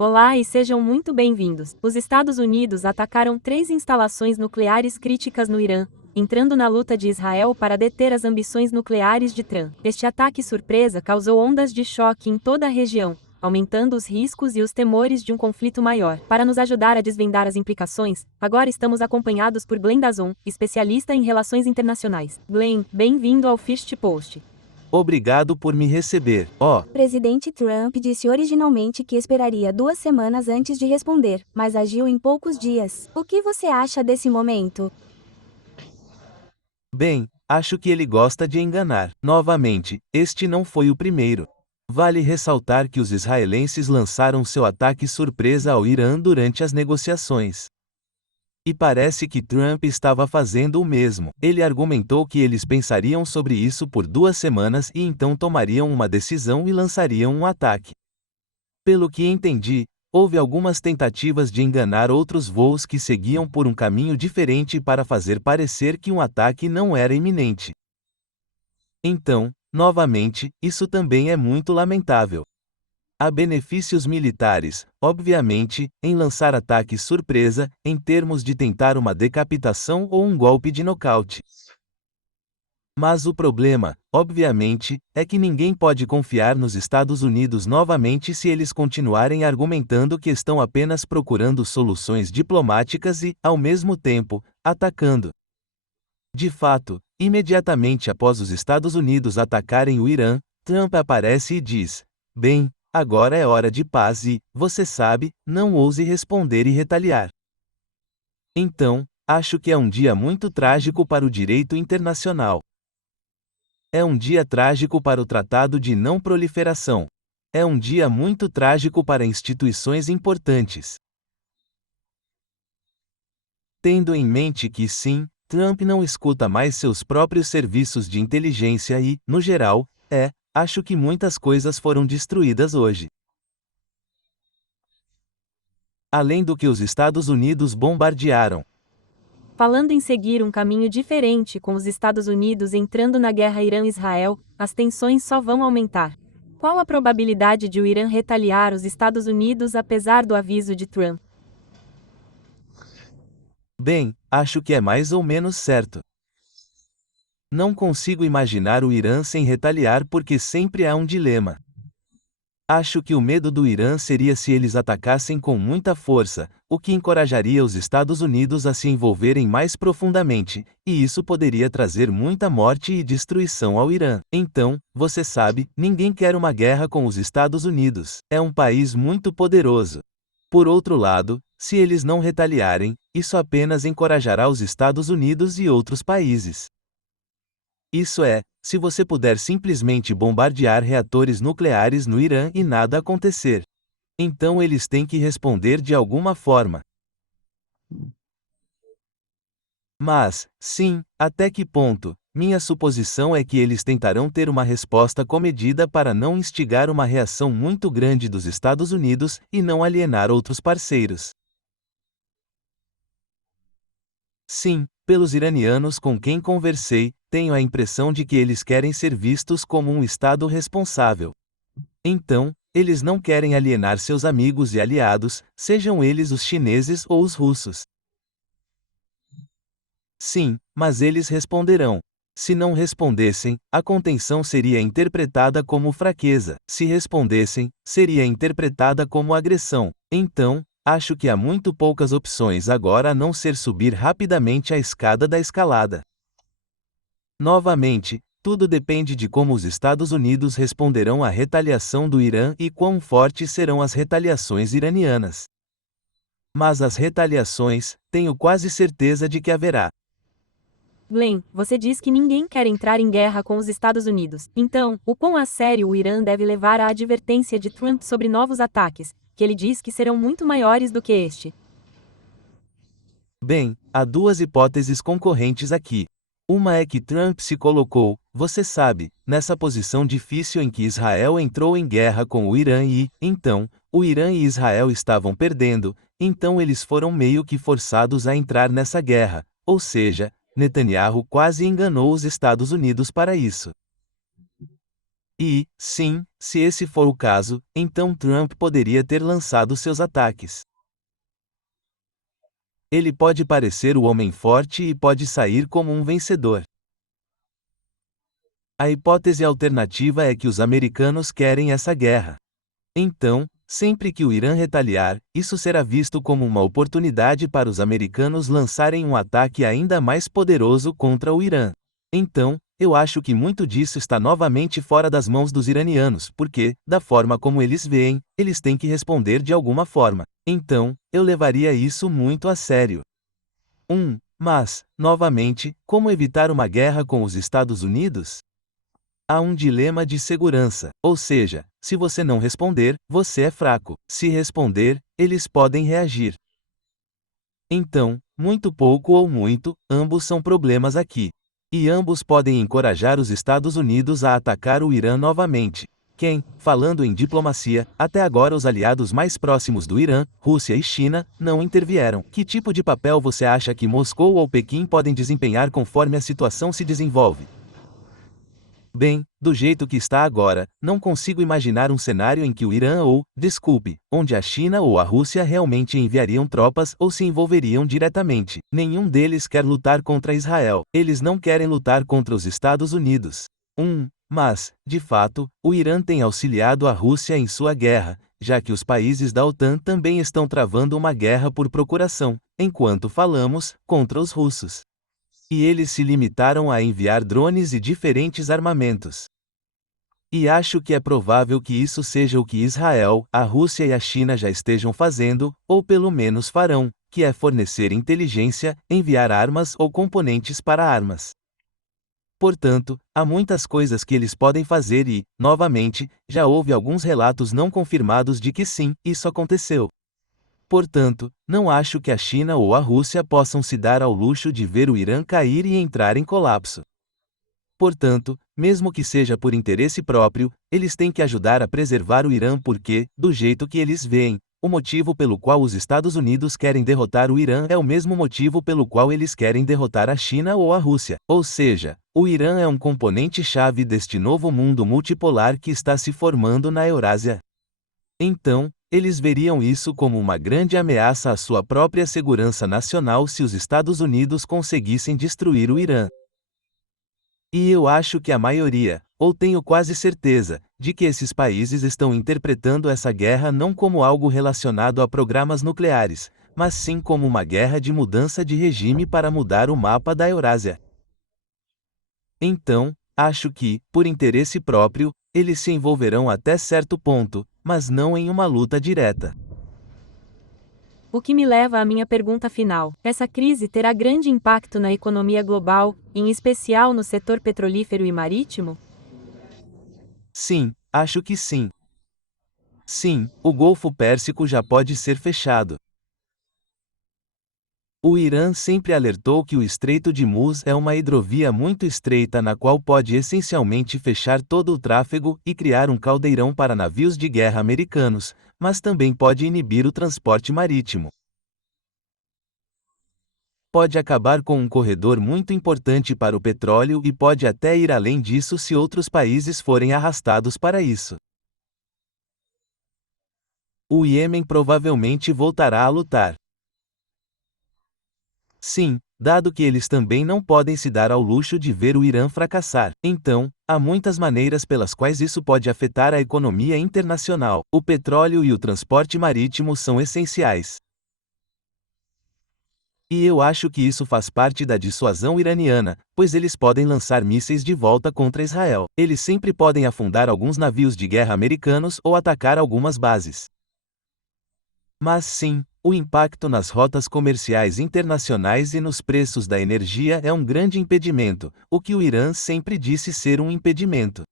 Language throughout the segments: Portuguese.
Olá e sejam muito bem-vindos. Os Estados Unidos atacaram 3 instalações nucleares críticas no Irã, entrando na luta de Israel para deter as ambições nucleares de Trump. Este ataque surpresa causou ondas de choque em toda a região, aumentando os riscos e os temores de um conflito maior. Para nos ajudar a desvendar as implicações, agora estamos acompanhados por Glenn Dazon, especialista em relações internacionais. Glenn, bem-vindo ao First Post. Obrigado por me receber. Presidente Trump disse originalmente que esperaria 2 semanas antes de responder, mas agiu em poucos dias. O que você acha desse momento? Bem, acho que ele gosta de enganar. Novamente, este não foi o primeiro. Vale ressaltar que os israelenses lançaram seu ataque surpresa ao Irã durante as negociações. E parece que Trump estava fazendo o mesmo. Ele argumentou que eles pensariam sobre isso por 2 semanas e então tomariam uma decisão e lançariam um ataque. Pelo que entendi, houve algumas tentativas de enganar outros voos que seguiam por um caminho diferente para fazer parecer que um ataque não era iminente. Então, novamente, isso também é muito lamentável. Há benefícios militares, obviamente, em lançar ataques surpresa, em termos de tentar uma decapitação ou um golpe de nocaute. Mas o problema, obviamente, é que ninguém pode confiar nos Estados Unidos novamente se eles continuarem argumentando que estão apenas procurando soluções diplomáticas e, ao mesmo tempo, atacando. De fato, imediatamente após os Estados Unidos atacarem o Irã, Trump aparece e diz: "Bem, agora é hora de paz e, você sabe, não ouse responder e retaliar." Então, acho que é um dia muito trágico para o direito internacional. É um dia trágico para o Tratado de Não Proliferação. É um dia muito trágico para instituições importantes. Tendo em mente que sim, Trump não escuta mais seus próprios serviços de inteligência e, no geral, acho que muitas coisas foram destruídas hoje. Além do que os Estados Unidos bombardearam. Falando em seguir um caminho diferente com os Estados Unidos entrando na guerra Irã-Israel, as tensões só vão aumentar. Qual a probabilidade de o Irã retaliar os Estados Unidos apesar do aviso de Trump? Bem, acho que é mais ou menos certo. Não consigo imaginar o Irã sem retaliar porque sempre há um dilema. Acho que o medo do Irã seria se eles atacassem com muita força, o que encorajaria os Estados Unidos a se envolverem mais profundamente, e isso poderia trazer muita morte e destruição ao Irã. Então, você sabe, ninguém quer uma guerra com os Estados Unidos. É um país muito poderoso. Por outro lado, se eles não retaliarem, isso apenas encorajará os Estados Unidos e outros países. Isso é, se você puder simplesmente bombardear reatores nucleares no Irã e nada acontecer. Então eles têm que responder de alguma forma. Mas, sim, até que ponto? Minha suposição é que eles tentarão ter uma resposta comedida para não instigar uma reação muito grande dos Estados Unidos e não alienar outros parceiros. Sim, pelos iranianos com quem conversei, tenho a impressão de que eles querem ser vistos como um Estado responsável. Então, eles não querem alienar seus amigos e aliados, sejam eles os chineses ou os russos. Sim, mas eles responderão. Se não respondessem, a contenção seria interpretada como fraqueza. Se respondessem, seria interpretada como agressão. Então, acho que há muito poucas opções agora a não ser subir rapidamente a escada da escalada. Novamente, tudo depende de como os Estados Unidos responderão à retaliação do Irã e quão fortes serão as retaliações iranianas. Mas as retaliações, tenho quase certeza de que haverá. Glenn, você diz que ninguém quer entrar em guerra com os Estados Unidos. Então, o quão a sério o Irã deve levar a advertência de Trump sobre novos ataques, que ele diz que serão muito maiores do que este? Bem, há 2 hipóteses concorrentes aqui. Uma é que Trump se colocou, você sabe, nessa posição difícil em que Israel entrou em guerra com o Irã e, então, o Irã e Israel estavam perdendo, então eles foram meio que forçados a entrar nessa guerra, ou seja, Netanyahu quase enganou os Estados Unidos para isso. E, sim, se esse for o caso, então Trump poderia ter lançado seus ataques. Ele pode parecer o homem forte e pode sair como um vencedor. A hipótese alternativa é que os americanos querem essa guerra. Então, sempre que o Irã retaliar, isso será visto como uma oportunidade para os americanos lançarem um ataque ainda mais poderoso contra o Irã. Então, eu acho que muito disso está novamente fora das mãos dos iranianos, porque, da forma como eles veem, eles têm que responder de alguma forma. Então, eu levaria isso muito a sério. Mas, novamente, como evitar uma guerra com os Estados Unidos? Há um dilema de segurança, ou seja, se você não responder, você é fraco. Se responder, eles podem reagir. Então, muito pouco ou muito, ambos são problemas aqui. E ambos podem encorajar os Estados Unidos a atacar o Irã novamente. Falando em diplomacia, até agora os aliados mais próximos do Irã, Rússia e China, não intervieram. Que tipo de papel você acha que Moscou ou Pequim podem desempenhar conforme a situação se desenvolve? Bem, do jeito que está agora, não consigo imaginar um cenário em que o Irã onde a China ou a Rússia realmente enviariam tropas ou se envolveriam diretamente. Nenhum deles quer lutar contra Israel. Eles não querem lutar contra os Estados Unidos. Mas, de fato, o Irã tem auxiliado a Rússia em sua guerra, já que os países da OTAN também estão travando uma guerra por procuração, enquanto falamos, contra os russos. E eles se limitaram a enviar drones e diferentes armamentos. E acho que é provável que isso seja o que Israel, a Rússia e a China já estejam fazendo, ou pelo menos farão, que é fornecer inteligência, enviar armas ou componentes para armas. Portanto, há muitas coisas que eles podem fazer e, novamente, já houve alguns relatos não confirmados de que sim, isso aconteceu. Portanto, não acho que a China ou a Rússia possam se dar ao luxo de ver o Irã cair e entrar em colapso. Portanto, mesmo que seja por interesse próprio, eles têm que ajudar a preservar o Irã porque, do jeito que eles veem, o motivo pelo qual os Estados Unidos querem derrotar o Irã é o mesmo motivo pelo qual eles querem derrotar a China ou a Rússia. Ou seja, o Irã é um componente-chave deste novo mundo multipolar que está se formando na Eurásia. Então, eles veriam isso como uma grande ameaça à sua própria segurança nacional se os Estados Unidos conseguissem destruir o Irã. E eu acho que a maioria, ou tenho quase certeza, de que esses países estão interpretando essa guerra não como algo relacionado a programas nucleares, mas sim como uma guerra de mudança de regime para mudar o mapa da Eurásia. Então, acho que, por interesse próprio, eles se envolverão até certo ponto, mas não em uma luta direta. O que me leva à minha pergunta final. Essa crise terá grande impacto na economia global, em especial no setor petrolífero e marítimo? Sim, acho que sim. Sim, o Golfo Pérsico já pode ser fechado. O Irã sempre alertou que o Estreito de Hormuz é uma hidrovia muito estreita na qual pode essencialmente fechar todo o tráfego e criar um caldeirão para navios de guerra americanos, mas também pode inibir o transporte marítimo. Pode acabar com um corredor muito importante para o petróleo e pode até ir além disso se outros países forem arrastados para isso. O Iêmen provavelmente voltará a lutar. Sim, dado que eles também não podem se dar ao luxo de ver o Irã fracassar. Então, há muitas maneiras pelas quais isso pode afetar a economia internacional. O petróleo e o transporte marítimo são essenciais. E eu acho que isso faz parte da dissuasão iraniana, pois eles podem lançar mísseis de volta contra Israel. Eles sempre podem afundar alguns navios de guerra americanos ou atacar algumas bases. Mas sim, o impacto nas rotas comerciais internacionais e nos preços da energia é um grande impedimento, o que o Irã sempre disse ser um impedimento.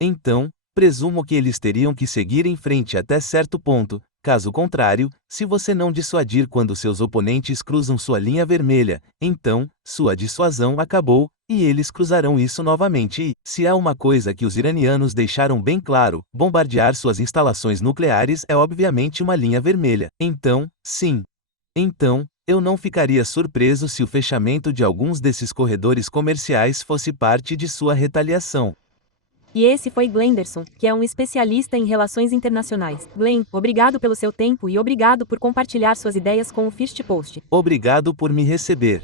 Então, presumo que eles teriam que seguir em frente até certo ponto, caso contrário, se você não dissuadir quando seus oponentes cruzam sua linha vermelha, então, sua dissuasão acabou, e eles cruzarão isso novamente e, se há uma coisa que os iranianos deixaram bem claro, bombardear suas instalações nucleares é obviamente uma linha vermelha. Então, sim. Então, eu não ficaria surpreso se o fechamento de alguns desses corredores comerciais fosse parte de sua retaliação. E esse foi Glenderson, que é um especialista em relações internacionais. Glenn, obrigado pelo seu tempo e obrigado por compartilhar suas ideias com o First Post. Obrigado por me receber.